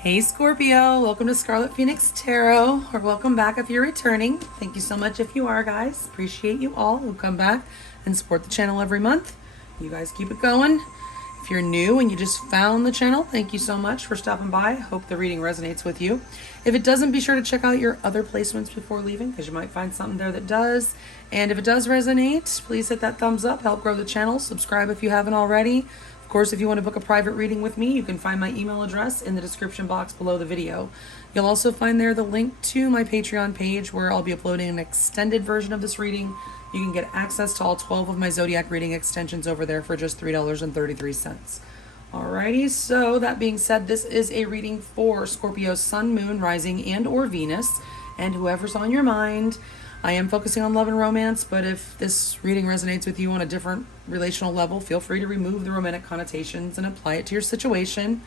Hey Scorpio, welcome to Scarlet Phoenix Tarot, or welcome back if you're returning. Thank you so much if you are, guys. Appreciate you all who come back and support the channel every month. You guys keep it going. If you're new and you just found the channel, thank you so much for stopping by. Hope the reading resonates with you. If it doesn't, be sure to check out your other placements before leaving, because you might find something there that does. And if it does resonate, please hit that thumbs up, help grow the channel. Subscribe if you haven't already. Of course, if you want to book a private reading with me, you can find my email address in the description box below the video. You'll also find there the link to my Patreon page, where I'll be uploading an extended version of this reading. You can get access to all 12 of my zodiac reading extensions over there for just $3.33. Alrighty, so that being said, this is a reading for Scorpio Sun, Moon, Rising, and or Venus, and whoever's on your mind. I am focusing on love and romance, but if this reading resonates with you on a different relational level, feel free to remove the romantic connotations and apply it to your situation.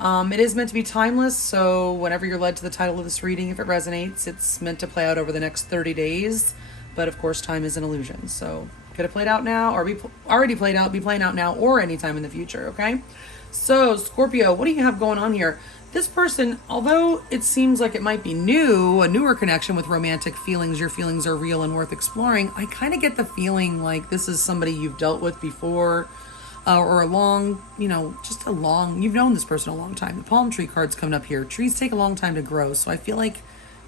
It is meant to be timeless, so whenever you're led to the title of this reading, if it resonates, it's meant to play out over the next 30 days. But of course, time is an illusion, so could have played out now, or be already played out, be playing out now, or anytime in the future, okay? So, Scorpio, what do you have going on here? This person, although it seems like it might be new, a newer connection with romantic feelings, your feelings are real and worth exploring, I kind of get the feeling like this is somebody you've dealt with before, or a long, you've known this person a long time. The palm tree card's coming up here. Trees take a long time to grow, so I feel like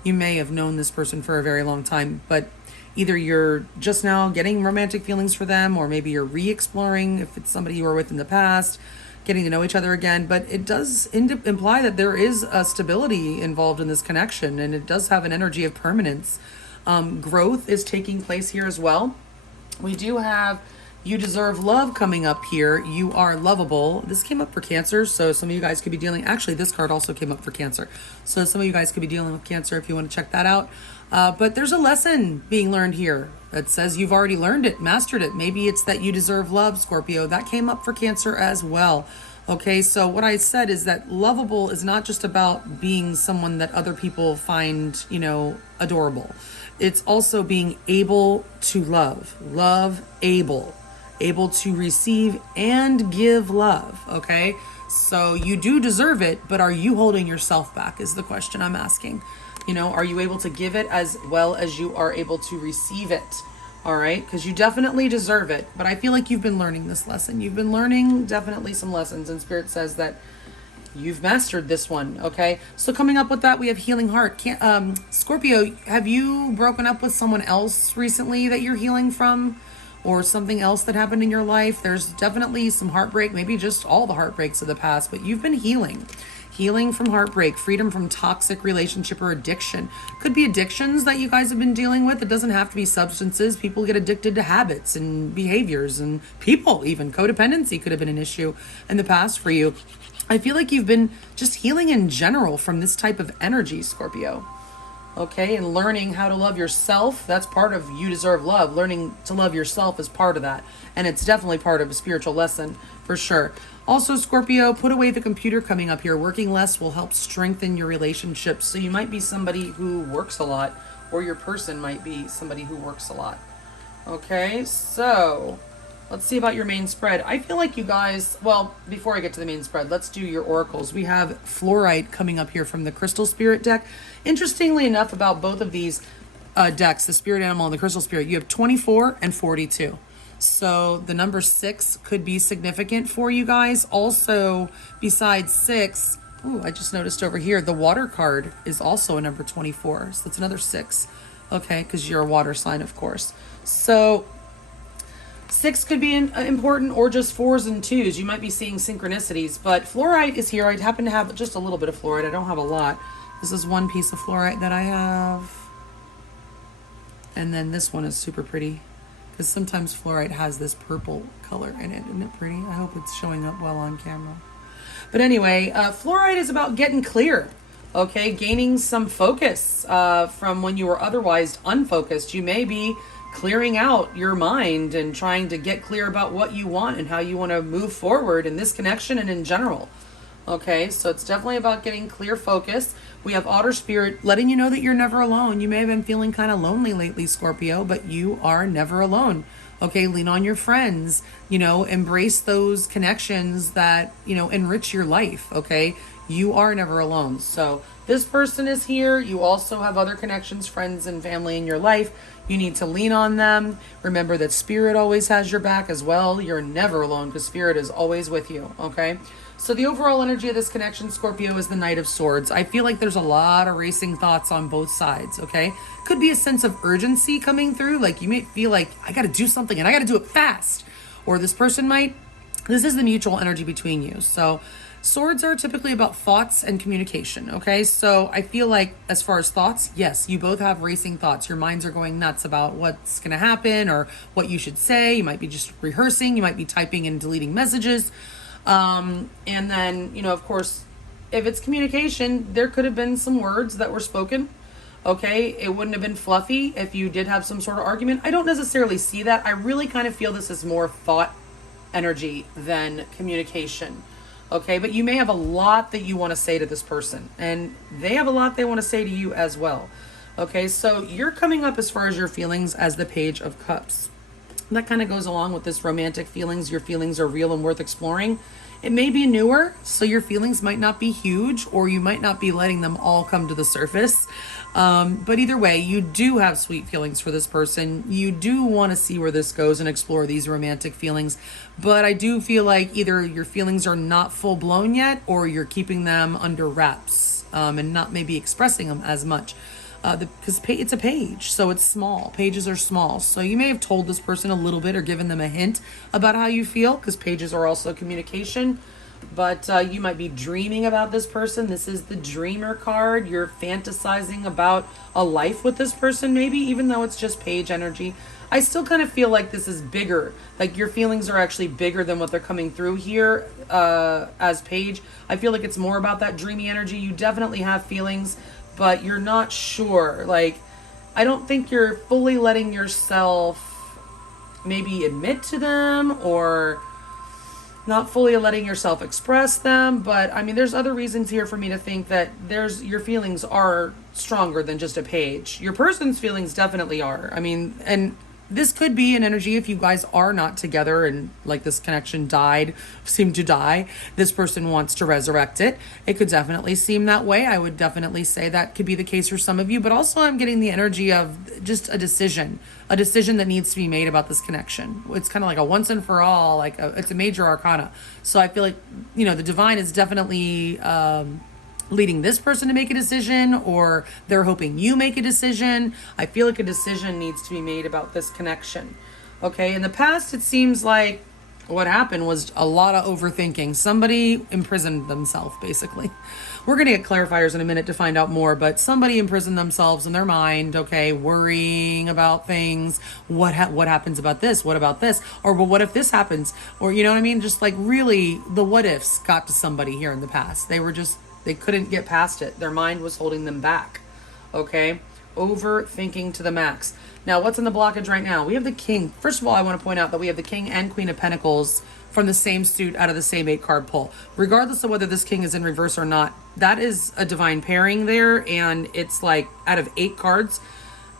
you may have known this person for a very long time, but either you're just now getting romantic feelings for them, or maybe you're re-exploring if it's somebody you were with in the past, getting to know each other again. But it does imply that there is a stability involved in this connection, and it does have an energy of permanence. Growth is taking place here as well. We do have you deserve love coming up here. You are lovable. This came up for Cancer, so some of you guys could be dealing, actually this card also came up for Cancer, so some of you guys could be dealing with Cancer if you want to check that out. But there's a lesson being learned here that says you've already learned it, mastered it. Maybe it's that you deserve love, Scorpio. That came up for Cancer as well. Okay, so what I said is that lovable is not just about being someone that other people find, adorable. It's also being able to love, able to receive and give love, okay? So you do deserve it, but are you holding yourself back is the question I'm asking. Are you able to give it as well as you are able to receive it? All right, because you definitely deserve it. But I feel like you've been learning this lesson. You've been learning definitely some lessons, and Spirit says that you've mastered this one, okay? So coming up with that, we have Healing Heart. Scorpio, have you broken up with someone else recently that you're healing from? Or something else that happened in your life? There's definitely some heartbreak, maybe just all the heartbreaks of the past, but you've been healing. Healing from heartbreak, freedom from toxic relationship or addiction. Could be addictions that you guys have been dealing with. It doesn't have to be substances. People get addicted to habits and behaviors and people even. Codependency could have been an issue in the past for you. I feel like you've been just healing in general from this type of energy, Scorpio. Okay, and learning how to love yourself, that's part of you deserve love. Learning to love yourself is part of that. And it's definitely part of a spiritual lesson, for sure. Also, Scorpio, put away the computer coming up here. Working less will help strengthen your relationships. So you might be somebody who works a lot, or your person might be somebody who works a lot. Okay, so let's see about your main spread. I feel like you guys, well, before I get to the main spread, let's do your oracles. We have Fluorite coming up here from the Crystal Spirit deck. Interestingly enough, about both of these decks, the Spirit Animal and the Crystal Spirit, you have 24 and 42. So the number 6 could be significant for you guys. Also, besides 6, I just noticed over here, the water card is also a number 24. So that's another 6. Okay, because you're a water sign, of course. So 6 could be important, or just 4s and 2s. You might be seeing synchronicities, but fluorite is here. I happen to have just a little bit of fluorite. I don't have a lot. This is one piece of fluorite that I have. And then this one is super pretty, because sometimes fluorite has this purple color in it. Isn't it pretty? I hope it's showing up well on camera. But anyway, fluorite is about getting clear. Okay, gaining some focus from when you were otherwise unfocused. You may be clearing out your mind and trying to get clear about what you want and how you want to move forward in this connection and in general. Okay, so it's definitely about getting clear focus. We have Otter Spirit letting you know that you're never alone. You may have been feeling kind of lonely lately, Scorpio, but you are never alone. Okay, lean on your friends, embrace those connections that, enrich your life. Okay, You are never alone. So this person is here. You also have other connections, friends and family in your life. You need to lean on them. Remember that spirit always has your back as well. You're never alone because spirit is always with you. Okay. So the overall energy of this connection, Scorpio, is the Knight of Swords. I feel like there's a lot of racing thoughts on both sides, okay? Could be a sense of urgency coming through. Like you may feel like, I got to do something and I got to do it fast. Or this person might. This is the mutual energy between you. So swords are typically about thoughts and communication, okay? So I feel like as far as thoughts, yes, you both have racing thoughts. Your minds are going nuts about what's going to happen or what you should say. You might be just rehearsing. You might be typing and deleting messages. And then, you know, of course, if it's communication, there could have been some words that were spoken. Okay. It wouldn't have been fluffy if you did have some sort of argument. I don't necessarily see that. I really kind of feel this is more thought energy than communication. Okay. But you may have a lot that you want to say to this person and they have a lot they want to say to you as well. Okay. So you're coming up as far as your feelings as the Page of Cups. That kind of goes along with this romantic feelings. Your feelings are real and worth exploring. It may be newer, so your feelings might not be huge, or you might not be letting them all come to the surface. But either way, you do have sweet feelings for this person. You do want to see where this goes and explore these romantic feelings. But I do feel like either your feelings are not full blown yet, or you're keeping them under wraps and not maybe expressing them as much. Because it's a page, so it's small. Pages are small. So you may have told this person a little bit or given them a hint about how you feel, because pages are also communication. But you might be dreaming about this person. This is the Dreamer card. You're fantasizing about a life with this person, maybe, even though it's just page energy. I still kind of feel like this is bigger. Like your feelings are actually bigger than what they're coming through here as page. I feel like it's more about that dreamy energy. You definitely have feelings, but you're not sure. Like, I don't think you're fully letting yourself maybe admit to them, or not fully letting yourself express them. But I mean, there's other reasons here for me to think that your feelings are stronger than just a page. Your person's feelings definitely are. I mean, and this could be an energy if you guys are not together and like this connection seemed to die. This person wants to resurrect it. It could definitely seem that way. I would definitely say that could be the case for some of you, but also I'm getting the energy of just a decision that needs to be made about this connection. It's kind of like a once and for all, it's a major arcana. So I feel like, you know, the divine is definitely, leading this person to make a decision, or they're hoping you make a decision. I feel like a decision needs to be made about this connection. Okay, in the past, it seems like what happened was a lot of overthinking. Somebody imprisoned themselves, basically. We're going to get clarifiers in a minute to find out more, but somebody imprisoned themselves in their mind, okay, worrying about things. What happens about this? What about this? Or, well, what if this happens? Or, you know what I mean? Just like really the what ifs got to somebody here in the past. They couldn't get past it. Their mind was holding them back. Okay? Overthinking to the max. Now, what's in the blockage right now? We have the King. First of all, I want to point out that we have the King and Queen of Pentacles from the same suit out of the same 8-card pull. Regardless of whether this King is in reverse or not, that is a divine pairing there. And it's like out of 8 cards,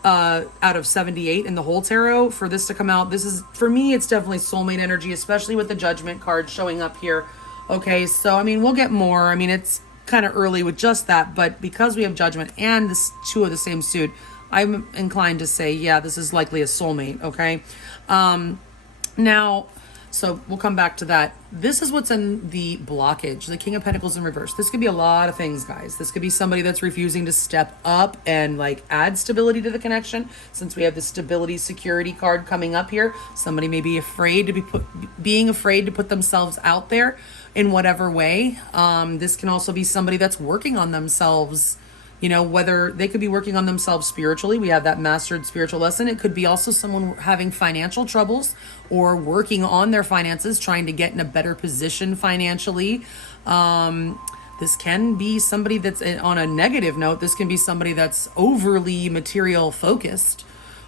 out of 78 in the whole tarot, for this to come out, this is, for me, it's definitely soulmate energy, especially with the Judgment card showing up here. Okay, so, I mean, we'll get more. I mean, it's kind of early with just that, but because we have Judgment and this 2 of the same suit, I'm inclined to say, yeah, this is likely a soulmate. Okay. Now, so we'll come back to that. This is what's in the blockage, the King of Pentacles in reverse. This could be a lot of things, guys. This could be somebody that's refusing to step up and like add stability to the connection. Since we have the stability security card coming up here, somebody may be afraid to being afraid to put themselves out there in whatever way. This can also be somebody that's working on themselves, you know, whether they could be working on themselves spiritually. We have that mastered spiritual lesson. It could be also someone having financial troubles or working on their finances, trying to get in a better position financially. This can be somebody that's on a negative note. This can be somebody that's overly material focused.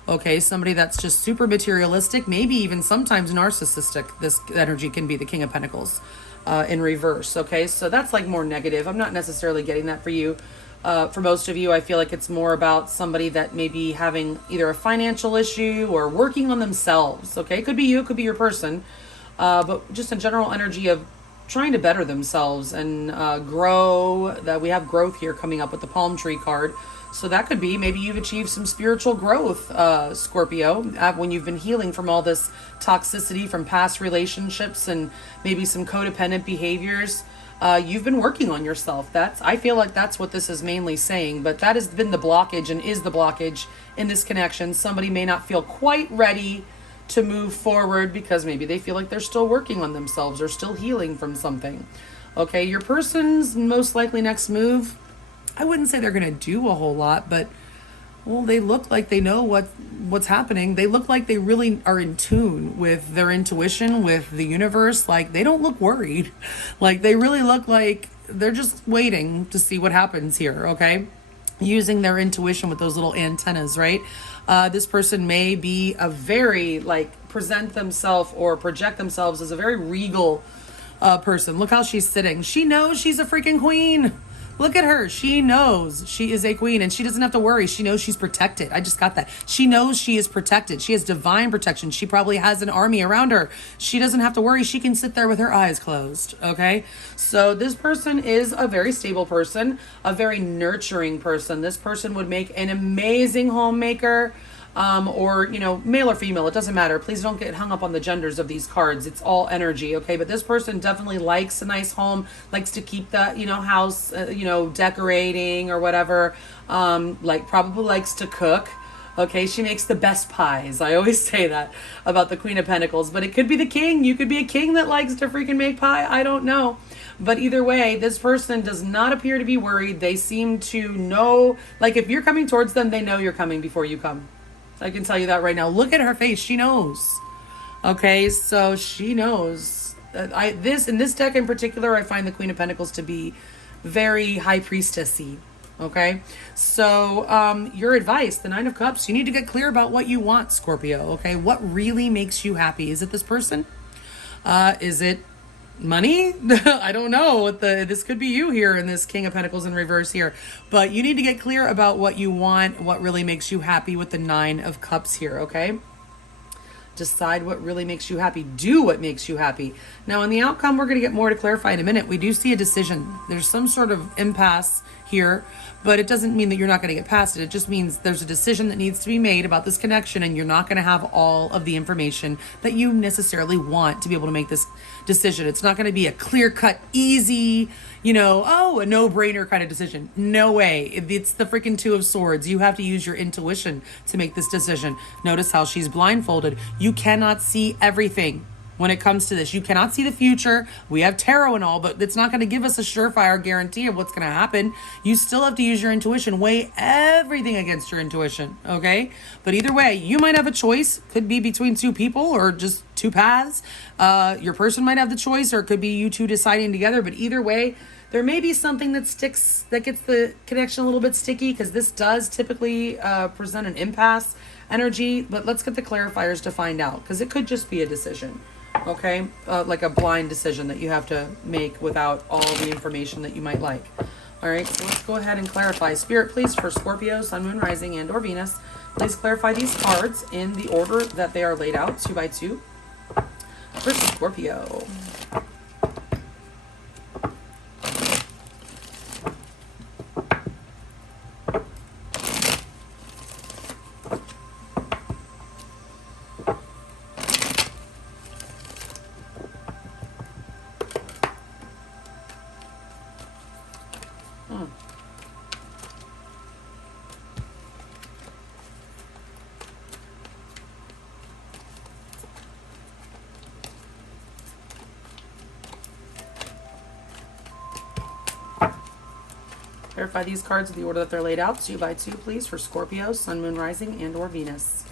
Okay, somebody that's just super materialistic, maybe even sometimes narcissistic. This energy can be the King of Pentacles in reverse. Okay, so that's like more negative. I'm not necessarily getting that for you. For most of you, I feel like it's more about somebody that may be having either a financial issue or working on themselves. Okay, it could be you, it could be your person. But just a general energy of trying to better themselves and grow. That we have growth here coming up with the palm tree card. So that could be maybe you've achieved some spiritual growth, Scorpio, when you've been healing from all this toxicity from past relationships and maybe some codependent behaviors. You've been working on yourself. I feel like that's what this is mainly saying, but that has been the blockage and is the blockage in this connection. Somebody may not feel quite ready to move forward because maybe they feel like they're still working on themselves or still healing from something. Okay, your person's most likely next move, I wouldn't say they're going to do a whole lot, but well, they look like they know what's happening. They look like they really are in tune with their intuition, with the universe. Like, they don't look worried. Like, they really look like they're just waiting to see what happens here, okay? Using their intuition with those little antennas, right? This person may be a very, present themselves or project themselves as a very regal person. Look how she's sitting. She knows she's a freaking queen. Look at her. She knows she is a queen and she doesn't have to worry. She knows she's protected. I just got that. She knows she is protected. She has divine protection. She probably has an army around her. She doesn't have to worry. She can sit there with her eyes closed. Okay. So this person is a very stable person, a very nurturing person. This person would make an amazing homemaker. Or, male or female, it doesn't matter. Please don't get hung up on the genders of these cards. It's all energy, okay? But this person definitely likes a nice home, likes to keep that, house, decorating or whatever. Probably likes to cook. Okay, she makes the best pies. I always say that about the Queen of Pentacles, but it could be the king. You could be a king that likes to freaking make pie. I don't know. But either way, this person does not appear to be worried. They seem to know, if you're coming towards them, they know you're coming before you come. I can tell you that right now. Look at her face. She knows. Okay, so she knows. In this deck in particular, I find the Queen of Pentacles to be very high priestessy. Okay, so your advice, the Nine of Cups, you need to get clear about what you want, Scorpio. Okay, what really makes you happy? Is it this person? Is it money? I don't know. This could be you here in this King of Pentacles in reverse here, but you need to get clear about what you want, what really makes you happy with the Nine of Cups here. Okay, decide what really makes you happy. Do what makes you happy. Now in the outcome, we're going to get more to clarify in a minute. We do see a decision. There's some sort of impasse here, but it doesn't mean that you're not going to get past it. It just means there's a decision that needs to be made about this connection, and you're not going to have all of the information that you necessarily want to be able to make this decision. It's not going to be a clear-cut, easy, a no-brainer kind of decision. No way. It's the freaking Two of Swords. You have to use your intuition to make this decision. Notice how she's blindfolded. You cannot see everything. When it comes to this, you cannot see the future. We have tarot and all, but it's not going to give us a surefire guarantee of what's going to happen. You still have to use your intuition. Weigh everything against your intuition, okay? But either way, you might have a choice. Could be between two people or just two paths. Your person might have the choice, or it could be you two deciding together. But either way, there may be something that sticks, that gets the connection a little bit sticky, because this does typically present an impasse energy. But let's get the clarifiers to find out, because it could just be a decision. Okay, like a blind decision that you have to make without all the information that you might like. All right, so let's go ahead and clarify. Spirit, please, for Scorpio, Sun, Moon, Rising, and or Venus, please clarify these cards in the order that they are laid out, 2 by 2. For Scorpio. Clarify these cards in the order that they're laid out, 2 by 2, please, for Scorpio, Sun, Moon, Rising, and or Venus.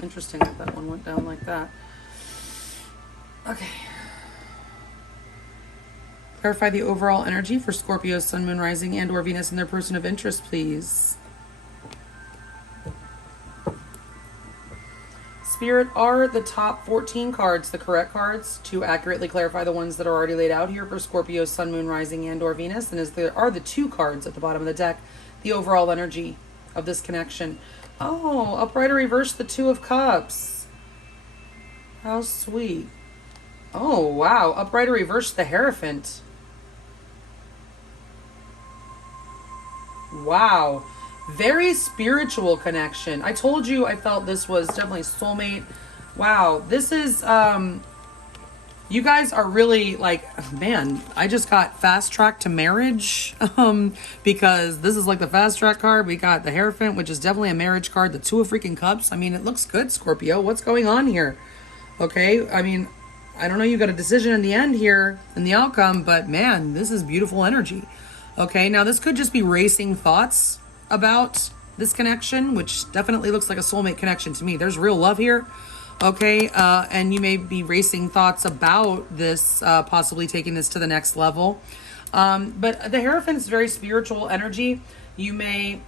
Interesting that that one went down like that. Okay. Clarify the overall energy for Scorpio, Sun, Moon, Rising, and or Venus and their person of interest, please. Spirit, are the top 14 cards the correct cards to accurately clarify the ones that are already laid out here for Scorpio, Sun, Moon, Rising, and or Venus? And are the 2 cards at the bottom of the deck the overall energy of this connection? Oh, upright or reverse, the 2 of Cups. How sweet. Oh, wow. Upright or reverse, the Hierophant. Wow. Very spiritual connection. I told you I felt this was definitely soulmate. Wow. This is, you guys are really like, man, I just got fast track to marriage, because this is like the fast track card. We got the Hierophant, which is definitely a marriage card. The 2 of freaking Cups. I mean, it looks good, Scorpio. What's going on here? Okay. I mean, I don't know. You got a decision in the end here in the outcome, but man, this is beautiful energy. Okay. Now this could just be racing thoughts about this connection, which definitely looks like a soulmate connection to me. There's real love here. Okay. And you may be racing thoughts about this, possibly taking this to the next level. But the Hierophant is very spiritual energy. You may,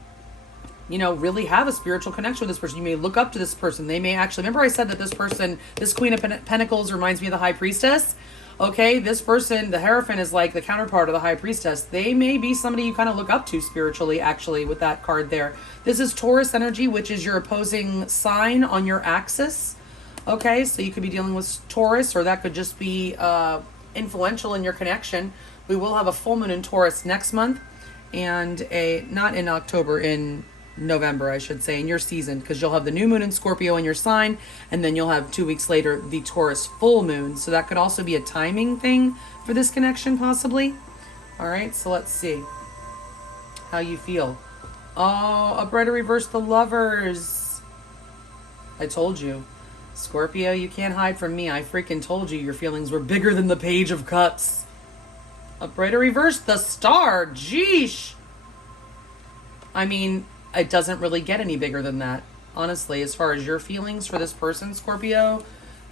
you know, really have a spiritual connection with this person. You may look up to this person. They may actually, remember I said that this person, this Queen of Pentacles reminds me of the High Priestess. Okay, this person, the Hierophant, is like the counterpart of the High Priestess. They may be somebody you kind of look up to spiritually, actually, with that card there. This is Taurus energy, which is your opposing sign on your axis. Okay, so you could be dealing with Taurus, or that could just be influential in your connection. We will have a full moon in Taurus next month, and not in October, in November, I should say, in your season, because you'll have the new moon in Scorpio in your sign, and then you'll have 2 weeks later the Taurus full moon. So that could also be a timing thing for this connection, possibly. All right, so let's see how you feel. Oh, upright or reverse, the Lovers. I told you, Scorpio, you can't hide from me. I freaking told you your feelings were bigger than the Page of Cups. Upright or reverse, the Star. Jeesh. I mean, it doesn't really get any bigger than that. Honestly, as far as your feelings for this person, Scorpio,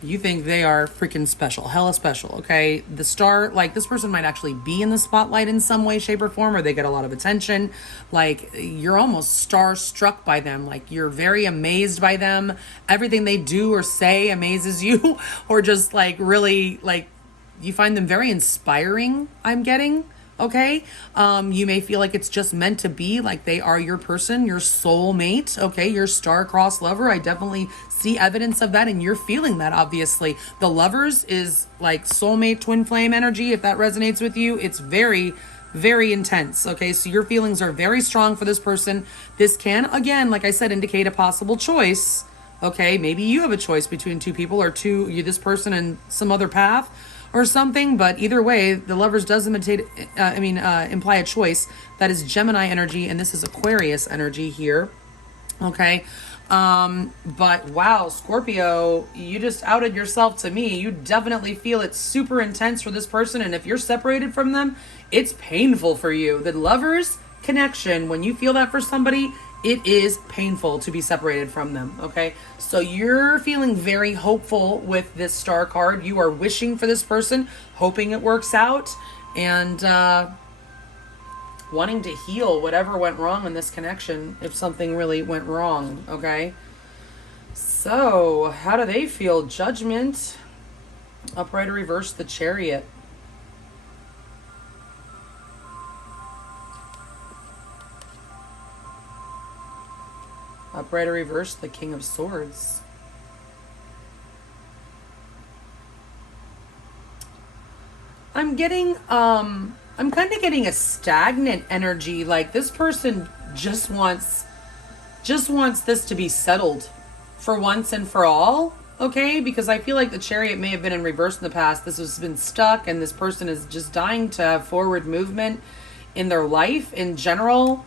you think they are freaking special. Hella special, okay? The Star, like, this person might actually be in the spotlight in some way, shape, or form, or they get a lot of attention. Like, you're almost star-struck by them. Like, you're very amazed by them. Everything they do or say amazes you. Or just, like, really, like, you find them very inspiring, I'm getting. Okay. You may feel like it's just meant to be, like they are your person, your soulmate. Okay. Your star-crossed lover. I definitely see evidence of that, and you're feeling that, obviously. The Lovers is like soulmate twin flame energy. If that resonates with you, it's very, very intense. Okay. So your feelings are very strong for this person. This can, again, like I said, indicate a possible choice. Okay. Maybe you have a choice between 2 people, or this person and some other path or something, but either way, the Lovers does imply a choice. That is Gemini energy, and this is Aquarius energy here. Okay. But wow, Scorpio, you just outed yourself to me. You definitely feel it's super intense for this person, and if you're separated from them, it's painful for you. The Lovers connection, when you feel that for somebody, it is painful to be separated from them, okay? So you're feeling very hopeful with this Star card. You are wishing for this person, hoping it works out, and wanting to heal whatever went wrong in this connection, if something really went wrong, okay? So how do they feel? Judgment, upright or reverse, the Chariot. Upright or reverse, the King of Swords. I'm getting, I'm kind of getting a stagnant energy. Like this person just wants this to be settled for once and for all. Okay, because I feel like the Chariot may have been in reverse in the past. This has been stuck, and this person is just dying to have forward movement in their life in general.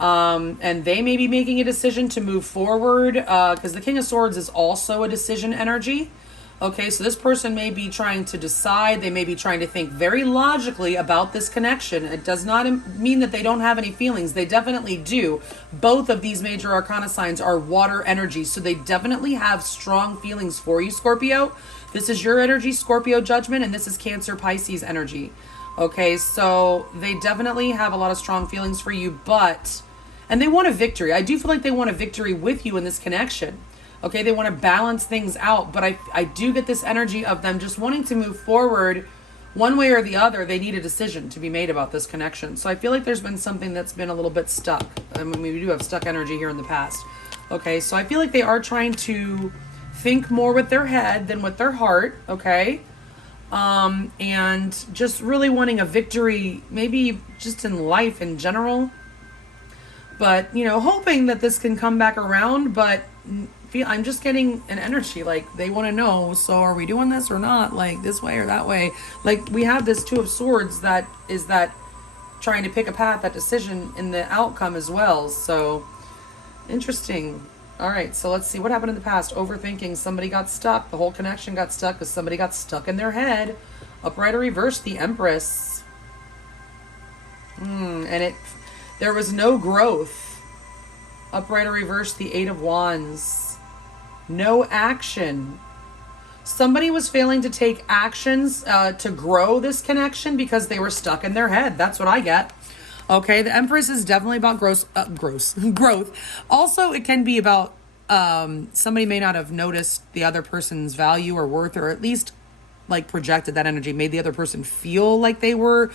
And they may be making a decision to move forward, because the King of Swords is also a decision energy. Okay, so this person may be trying to decide. They may be trying to think very logically about this connection. It does not mean that they don't have any feelings. They definitely do. Both of these major arcana signs are water energy, so they definitely have strong feelings for you, Scorpio. This is your energy, Scorpio Judgment, and this is Cancer Pisces energy. Okay, so they definitely have a lot of strong feelings for you, and they want a victory. I do feel like they want a victory with you in this connection. Okay, they want to balance things out, but I do get this energy of them just wanting to move forward one way or the other. They need a decision to be made about this connection. So I feel like there's been something that's been a little bit stuck. I mean, we do have stuck energy here in the past. Okay, so I feel like they are trying to think more with their head than with their heart, okay? And just really wanting a victory, maybe just in life in general. But, you know, hoping that this can come back around, but I'm just getting an energy like they want to know, so are we doing this or not? Like this way or that way? Like we have this Two of Swords that is that trying to pick a path, that decision in the outcome as well. So interesting. All right, so let's see what happened in the past. Overthinking. Somebody got stuck. The whole connection got stuck because somebody got stuck in their head. Upright or reverse, the Empress. And there was no growth. Upright or reverse, the Eight of Wands. No action. Somebody was failing to take actions to grow this connection because they were stuck in their head. That's what I get. Okay, the Empress is definitely about growth. Also, it can be about somebody may not have noticed the other person's value or worth, or at least like projected that energy, made the other person feel like they were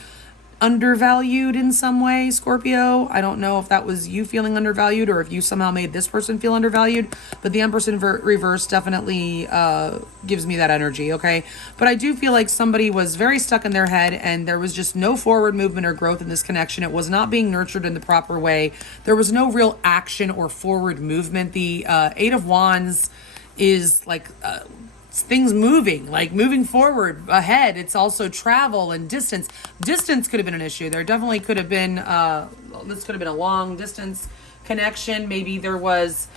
undervalued in some way, Scorpio. I don't know if that was you feeling undervalued or if you somehow made this person feel undervalued, but the Empress in reverse definitely gives me that energy, okay? But I do feel like somebody was very stuck in their head and there was just no forward movement or growth in this connection. It was not being nurtured in the proper way. There was no real action or forward movement. The Eight of Wands is like things moving, like moving forward ahead. It's also travel and distance. Distance could have been an issue. There definitely could have been this could have been a long distance connection. Maybe there was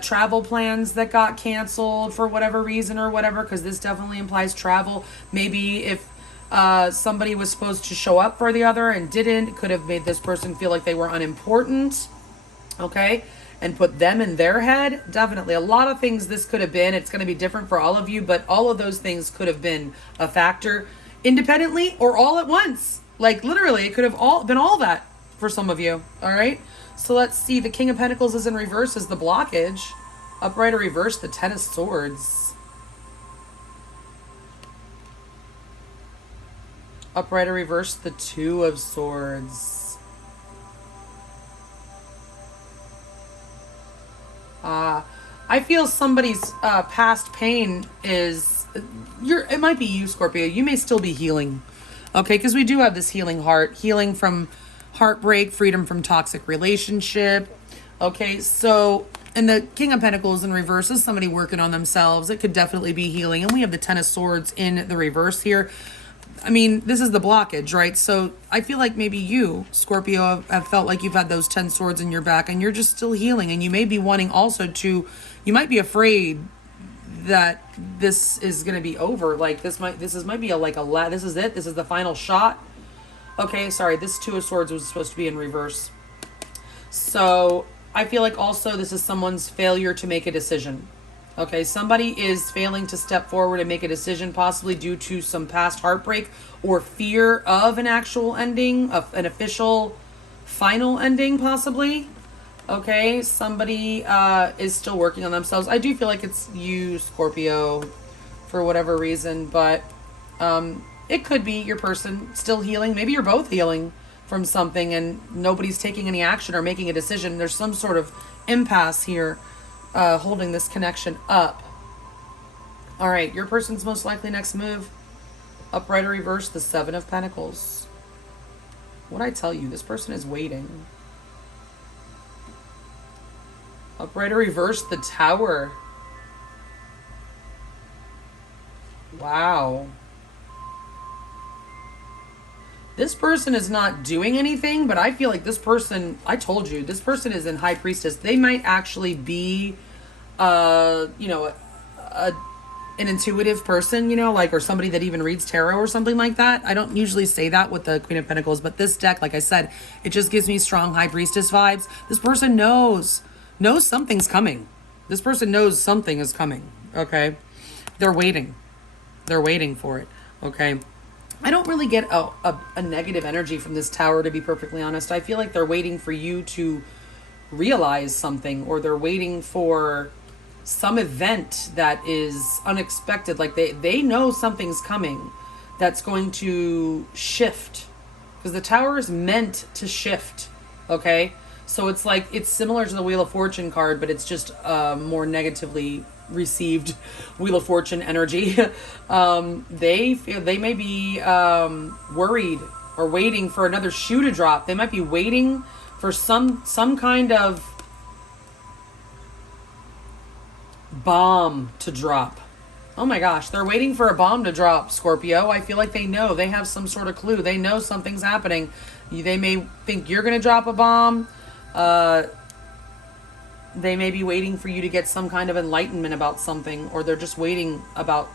travel plans that got canceled for whatever reason or whatever, because this definitely implies travel. Maybe if somebody was supposed to show up for the other and didn't, it could have made this person feel like they were unimportant, okay, and put them in their head. Definitely a lot of things this could have been. It's going to be different for all of you, but all of those things could have been a factor independently or all at once. Like literally, it could have all been all that for some of you. All right, so let's see. The King of Pentacles is in reverse as the blockage. Upright or reverse, the Ten of Swords. Upright or reverse, the Two of Swords. I feel somebody's past pain is it might be you, Scorpio. You may still be healing, okay? Because we do have this healing heart, healing from heartbreak, freedom from toxic relationship. Okay, so and the King of Pentacles in reverse is somebody working on themselves. It could definitely be healing, and we have the Ten of Swords in the reverse here. I mean, this is the blockage, right? So I feel like maybe you, Scorpio, have felt like you've had those 10 swords in your back and you're just still healing. And you may be wanting also to, you might be afraid that this is going to be over. Like this might be this is it. This is the final shot. Okay, sorry. This Two of Swords was supposed to be in reverse. So I feel like also this is someone's failure to make a decision. Okay, somebody is failing to step forward and make a decision, possibly due to some past heartbreak or fear of an actual ending, of an official final ending, possibly. Okay, somebody is still working on themselves. I do feel like it's you, Scorpio, for whatever reason, but it could be your person still healing. Maybe you're both healing from something and nobody's taking any action or making a decision. There's some sort of impasse here. Holding this connection up. All right, your person's most likely next move. Upright or reverse, the Seven of Pentacles. What'd I tell you? This person is waiting. Upright or reverse, the Tower. Wow. This person is not doing anything, but I feel like this person, I told you, this person is in High Priestess. They might actually be an intuitive person, like, or somebody that even reads tarot or something like that. I don't usually say that with the Queen of Pentacles, but this deck, like I said, it just gives me strong High Priestess vibes. This person knows something's coming. This person knows something is coming, okay? They're waiting for it, okay? I don't really get a negative energy from this Tower, to be perfectly honest. I feel like they're waiting for you to realize something, or they're waiting for some event that is unexpected. Like they know something's coming that's going to shift, because the Tower is meant to shift. Okay, so it's like, it's similar to the Wheel of Fortune card, but it's just more negatively received Wheel of Fortune energy. They may be worried or waiting for another shoe to drop. They might be waiting for some kind of bomb to drop. Oh my gosh, they're waiting for a bomb to drop, Scorpio. I feel like they know. They have some sort of clue. They know something's happening. They may think you're going to drop a bomb. They may be waiting for you to get some kind of enlightenment about something, or they're just waiting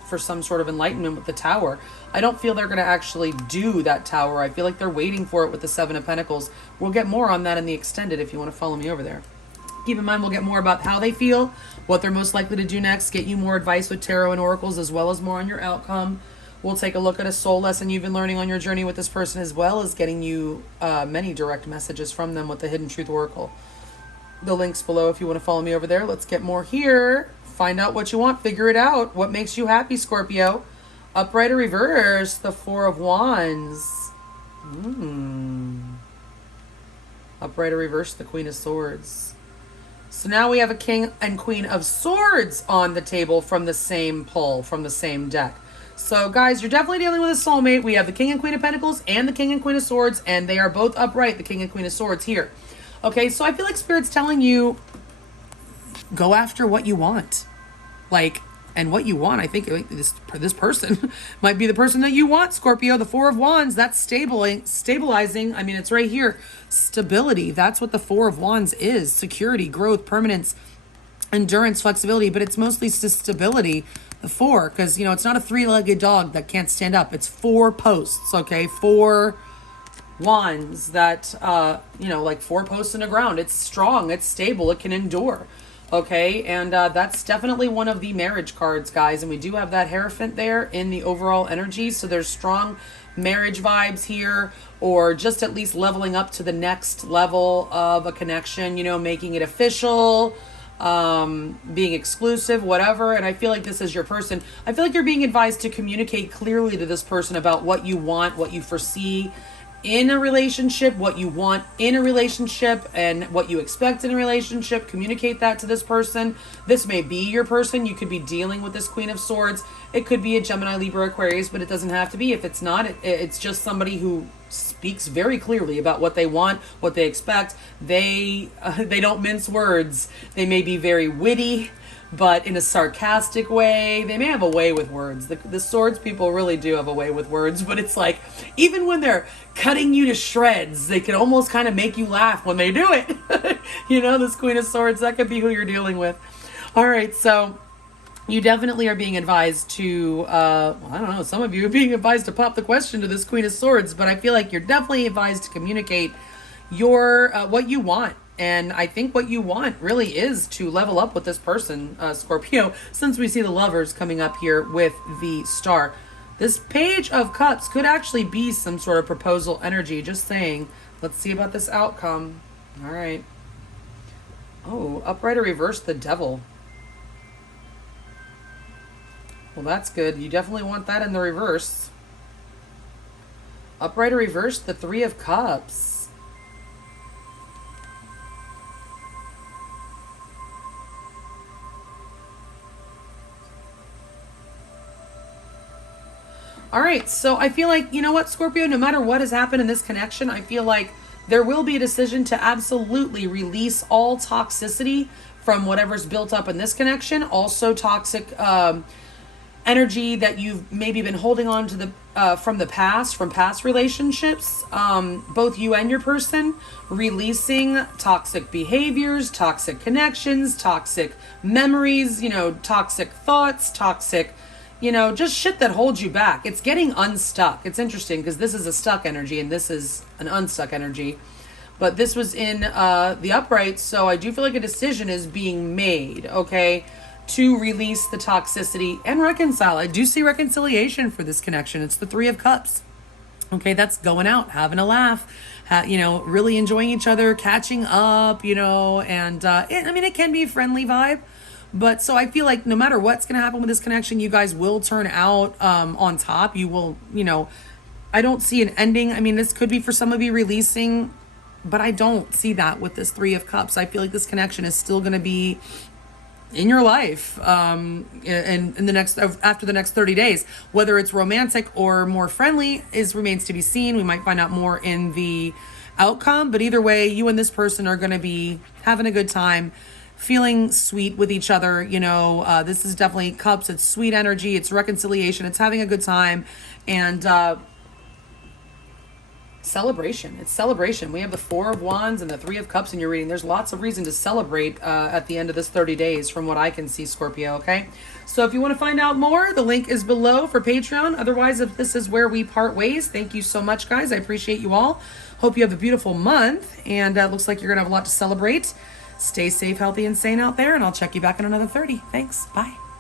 for some sort of enlightenment with the Tower. I don't feel they're going to actually do that Tower. I feel like they're waiting for it with the Seven of Pentacles. We'll get more on that in the extended if you want to follow me over there. Keep in mind, we'll get more about how they feel, what they're most likely to do next, get you more advice with tarot and oracles, as well as more on your outcome. We'll take a look at a soul lesson you've been learning on your journey with this person, as well as getting you many direct messages from them with the Hidden Truth Oracle. The link's below if you want to follow me over there. Let's get more here. Find out what you want. Figure it out. What makes you happy, Scorpio? Upright or reverse? The Four of Wands. Upright or reverse? The Queen of Swords. So now we have a King and Queen of Swords on the table from the same pull, from the same deck. So guys, you're definitely dealing with a soulmate. We have the King and Queen of Pentacles and the King and Queen of Swords, and they are both upright, the King and Queen of Swords here. Okay, so I feel like Spirit's telling you, go after what you want. Like, and what you want, I think this person might be the person that you want, Scorpio. The Four of Wands, that's stabilizing. I mean, it's right here. Stability, that's what the Four of Wands is. Security, growth, permanence, endurance, flexibility, but it's mostly stability. The four, because, you know, it's not a three-legged dog that can't stand up. It's four posts, okay? Four wands that, you know, like four posts in the ground. It's strong, it's stable, it can endure, okay? And that's definitely one of the marriage cards, guys. And we do have that Hierophant there in the overall energy. So there's strong marriage vibes here, or just at least leveling up to the next level of a connection, you know, making it official, being exclusive, whatever. And I feel like this is your person. I feel like you're being advised to communicate clearly to this person about what you want, what you foresee in a relationship, what you want in a relationship, and what you expect in a relationship. Communicate that to this person. This may be your person. You could be dealing with this Queen of Swords. It could be a Gemini, Libra, Aquarius, but it doesn't have to be. If it's not, it's just somebody who speaks very clearly about what they want, what they expect. They don't mince words. They may be very witty, but in a sarcastic way. They may have a way with words. The swords people really do have a way with words, but it's like, even when they're cutting you to shreds, they can almost kind of make you laugh when they do it. You know, this Queen of Swords, that could be who you're dealing with. All right, so you definitely are being advised to, I don't know, some of you are being advised to pop the question to this Queen of Swords, but I feel like you're definitely advised to communicate your, what you want. And I think what you want really is to level up with this person, Scorpio, since we see the Lovers coming up here with the Star. This Page of Cups could actually be some sort of proposal energy, just saying. Let's see about this outcome. All right. Oh, upright or reverse, the Devil. Well, that's good. You definitely want that in the reverse. Upright or reverse, the Three of Cups. All right, so I feel like, you know what, Scorpio, no matter what has happened in this connection, I feel like there will be a decision to absolutely release all toxicity from whatever's built up in this connection. Also toxic energy that you've maybe been holding on to from past relationships, both you and your person, releasing toxic behaviors, toxic connections, toxic memories, you know, toxic thoughts, toxic, you know, just shit that holds you back. It's getting unstuck. It's interesting because this is a stuck energy and this is an unstuck energy. But this was in the upright, so I do feel like a decision is being made, okay, to release the toxicity and reconcile. I do see reconciliation for this connection. It's the Three of Cups. Okay, that's going out, having a laugh, you know, really enjoying each other, catching up, you know, and I mean, it can be a friendly vibe. But so I feel like no matter what's going to happen with this connection, you guys will turn out on top. You will, I don't see an ending. I mean, this could be for some of you releasing, but I don't see that with this Three of Cups. I feel like this connection is still going to be in your life in the next, after the next 30 days. Whether it's romantic or more friendly remains to be seen. We might find out more in the outcome, but either way, you and this person are going to be having a good time, feeling sweet with each other. This is definitely Cups. It's sweet energy. It's reconciliation. It's having a good time. And celebration. It's celebration. We have the Four of Wands and the Three of Cups in your reading. There's lots of reason to celebrate at the end of this 30 days from what I can see, Scorpio, okay? So if you want to find out more, the link is below for Patreon. Otherwise, if this is where we part ways, thank you so much, guys. I appreciate you all. Hope you have a beautiful month, and looks like you're going to have a lot to celebrate. Stay safe, healthy, and sane out there, and I'll check you back in another 30. Thanks. Bye.